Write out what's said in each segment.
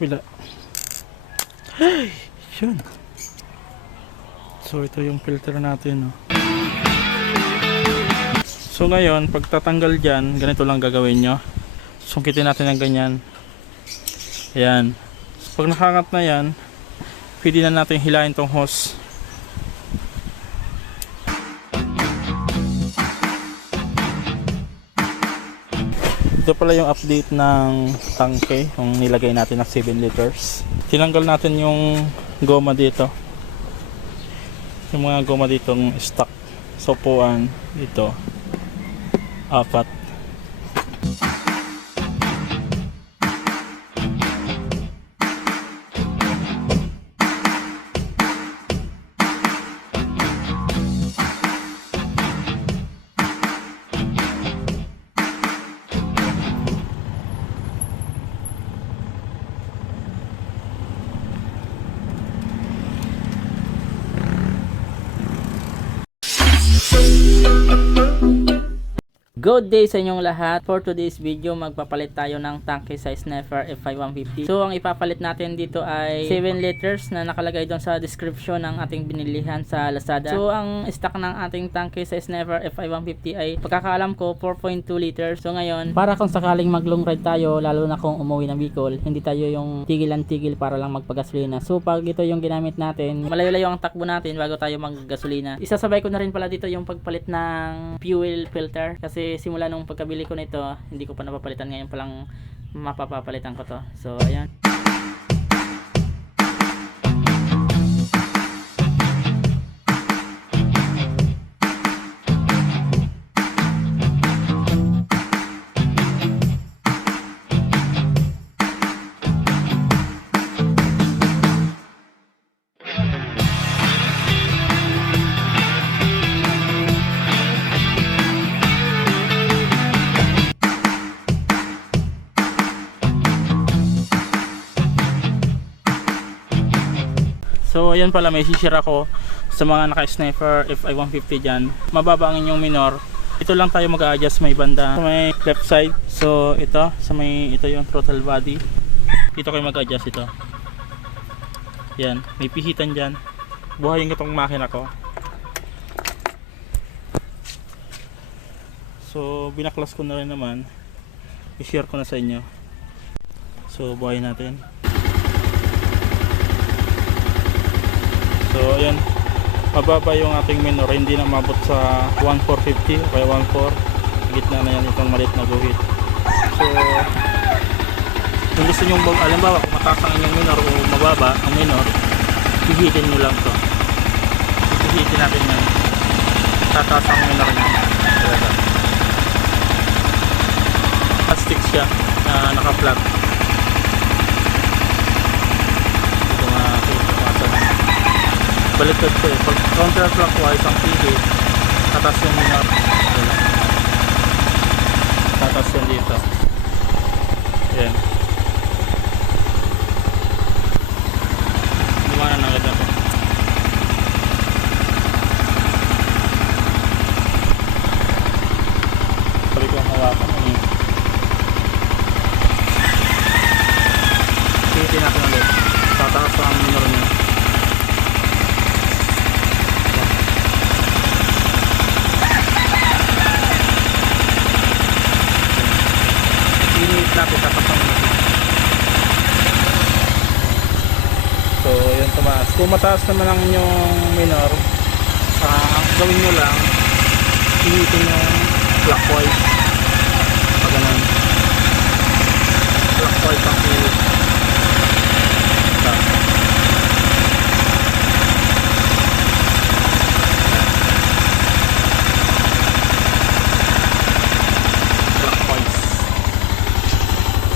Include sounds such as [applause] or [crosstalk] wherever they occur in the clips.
kabila. Ay, [gasps] yun. So, ito yung filter natin, no. So, ngayon, pagtatanggal dyan, ganito lang gagawin nyo. Sungkitin natin ng ganyan. Ayan. So, pag nakakat na yan, pwede na natin hilahin tong hose. Ito pala yung update ng tangke, yung nilagay natin na 7 liters. Tinanggal natin yung goma dito. Yung mga goma ditong stock. Sopuan dito. Apat. Good day sa inyong lahat. For today's video, magpapalit tayo ng tanke sa Sniper F5150. So, ang ipapalit natin dito ay 7 liters na nakalagay doon sa description ng ating binilihan sa Lazada. So, ang stock ng ating tanke sa Sniper F5150 ay pagkakaalam ko 4.2 liters. So, ngayon, para kung sakaling mag long ride tayo, lalo na kung umuwi ng Bicol, hindi tayo yung tigilan-tigil para lang magpagasolina. So, pag ito yung ginamit natin, malayo-layo ang takbo natin bago tayo maggasolina. Isasabay ko na rin pala dito yung pagpalit ng fuel filter kasi simula nung pagkabili ko nito, hindi ko pa napapalitan ngayon pa lang mapapapalitan ko to. So, ayan. So, ayan pala, may sisira ko sa mga naka-sniper FI-150 dyan. Mababa ang inyong minor. Ito lang tayo mag-adjust may banda sa may left side. So, ito, sa may, ito yung throttle body. Dito kayo mag-adjust ito. Yan, may pihitan dyan. Buhayin ko tong makina ko. So, binaklas ko na rin naman. I-share ko na sa inyo. So, buhayin natin. So ayan, mababa yung ating minor, hindi na mabot sa 1450 o kaya 14. Gitna na yan itong maliit na guhit. So, kung gusto nyo, alimbawa kung mataas ang minor o mababa ang minor, pihitin nyo lang to. Pihitin natin yan. Tataas ang minor. Talaga. Plastic siya na naka-flat. Ito nga, ito nga baliktad ko eh. Pag counterclockwise ang pihit, tatas yung. Ayan. Tatas yung dito. Ayan. Lumana na agad ako. Sabi ko ang hawakan mo yun. Pihitin natin ulit. Tataas ang minor niya. Init natin tapos ang natin. So, yun tumaas. Kung mataas naman ang inyong minor, ang gawin nyo lang, initin yung clockwise. Pag ganun. Clockwise ang. Clockwise.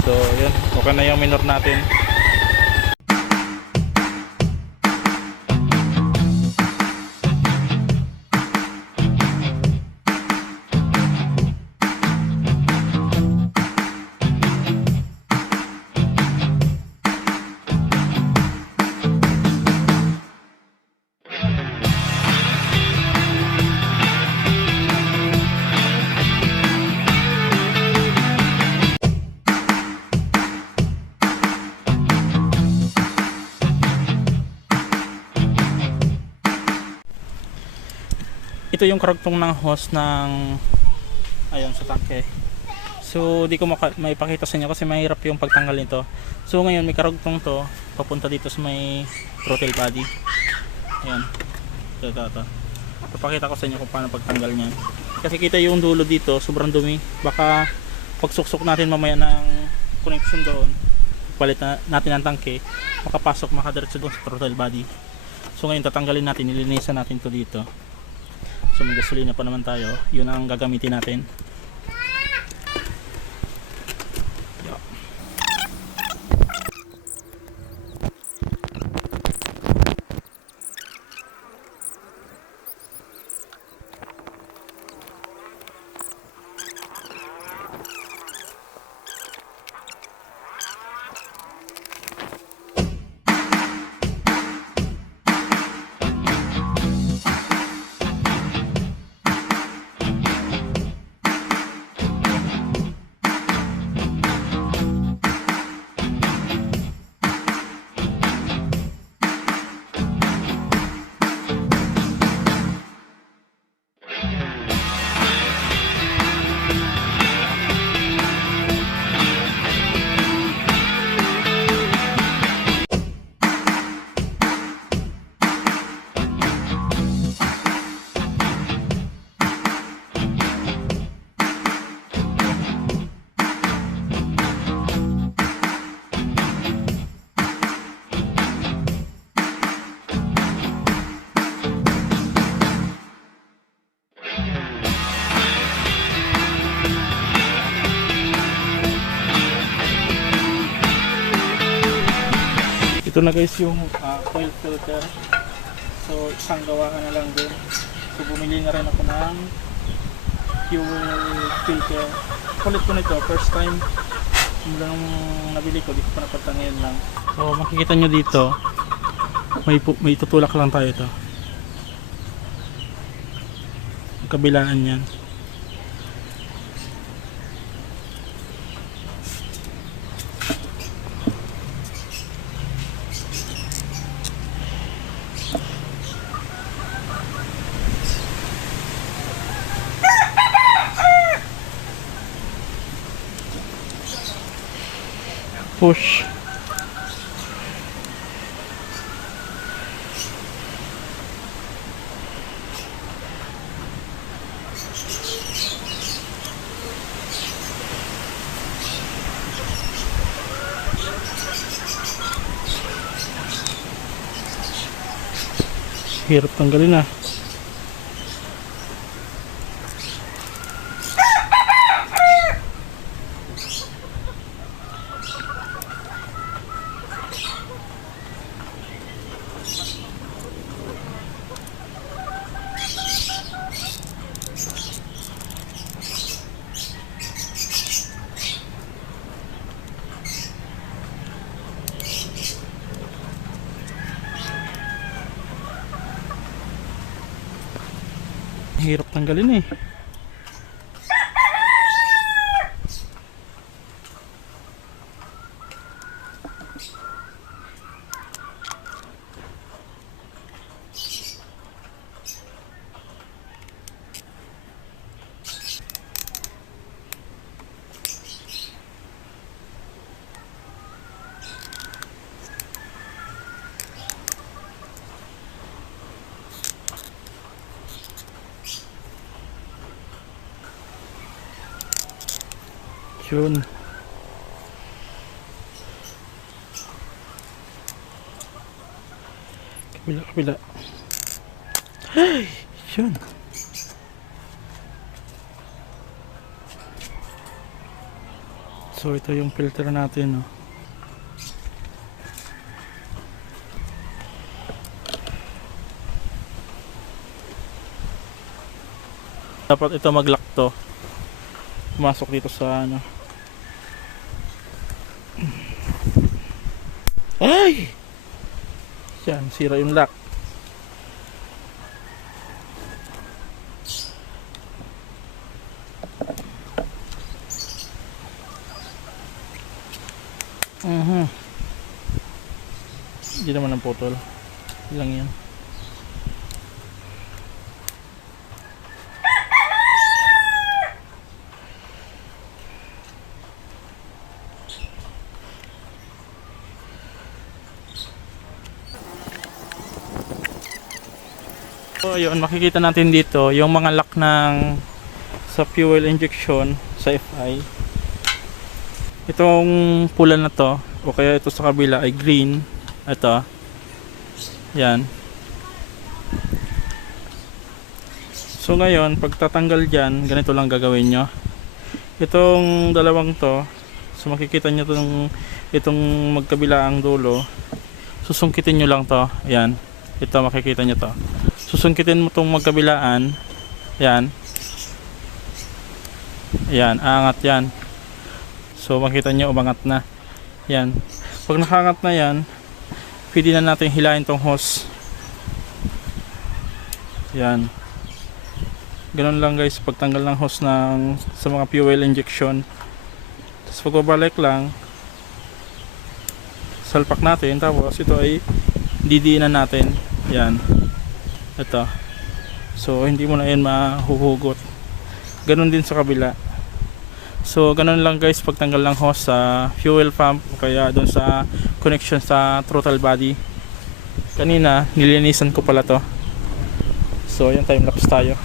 So, yun. Okay na yung minor natin. Ito yung karugtong ng hose ng ayun sa tangke so di ko maipakita sa inyo kasi mahirap yung pagtanggal nito. So ngayon may karugtong to papunta dito sa may throttle body. Ayan. Ito ito ito. Papakita ko sa inyo kung paano pagtanggal niyan. Kasi kita yung dulo dito sobrang dumi. Baka pagsuksok natin mamaya ng connection doon palit na, natin ang tangke makapasok makadiretso doon sa throttle body. So ngayon tatanggalin natin nilinisan natin to dito so may gasolina pa naman tayo. Yun ang gagamitin natin na guys yung ah, oil filter. So isang gawa ka na lang din. So bumili na rin ako ng fuel filter. Kulit ko nito, first time mula nabili ko, di ko pa napagtan ngayon lang. So makikita nyo dito, may, may tutulak lang tayo ito. Kabilaan yan. Push. Hirap tanggalin ah. Hirap tanggalin eh. Yun. Kabila, kabila. Ay, [gasps] yun. So ito yung filter natin, no. Dapat ito mag-lock to. Pumasok dito sa ano. Ay! Yan, sira yung lock. Mhm. Hindi naman ang putol. Lang yan. So ayun, makikita natin dito yung mga lock ng sa fuel injection sa FI. Itong pula na to o kaya ito sa kabila ay green. Ito. Yan. So ngayon, pag tatanggal dyan, ganito lang gagawin nyo. Itong dalawang to, so makikita nyo itong, itong magkabilaang dulo, susungkitin nyo lang to. Ayan. Ito makikita nyo to. Susungkitin mo itong magkabilaan. Ayan. Ayan, aangat yan. So makita nyo umangat na. Yan. Pag nakaangat na yan, pwede na natin hilahin tong hose. Yan. Ganun lang guys, pagtanggal ng hose ng sa mga fuel injection. Tapos pagbabalik lang, salpak natin. Tapos ito ay didiinan natin. Yan. Ito. So hindi mo na yan mahuhugot. Ganun din sa kabila. So, ganun lang guys pagtanggal ng hose sa fuel pump kaya doon sa connection sa throttle body. Kanina, nilinisan ko pala to. So, yung time lapse tayo.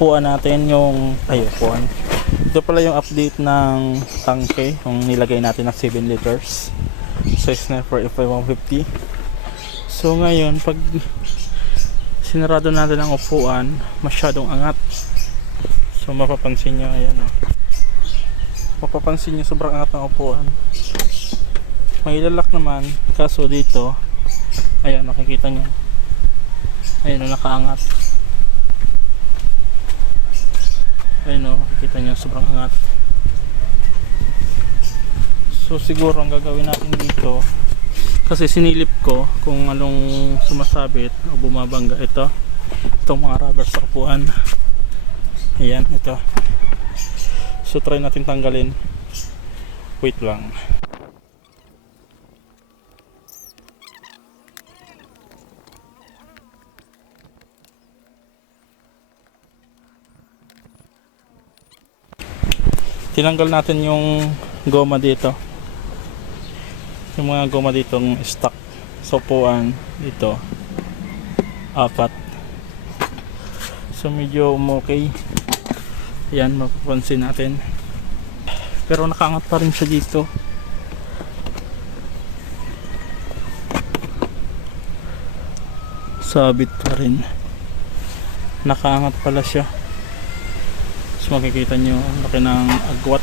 Upuan natin yung ay upuan. Ito pala yung update ng tangke yung nilagay natin ng 7 liters sa Sniper FI150. So ngayon pag sinarado natin ang upuan, masyadong angat. So mapapansin nyo ayan o. Mapapansin nyo sobrang angat ng upuan. May ilalak naman kaso dito ayan makikita nyo ayun o nakaangat ayun o makikita nyo sobrang angat. So siguro ang gagawin natin dito kasi sinilip ko kung anong sumasabit o bumabangga. Ito itong mga rubber sa upuan. Ayan ito. So try natin tanggalin. Wait lang tinanggal natin yung goma dito. Yung mga goma ditong stock. Sa upuan dito apat. So medyo okay yan mapapansin natin. Pero nakaangat pa rin siya dito. Sabit pa rin. Nakaangat pala siya. So makikita nyo ang laki ng agwat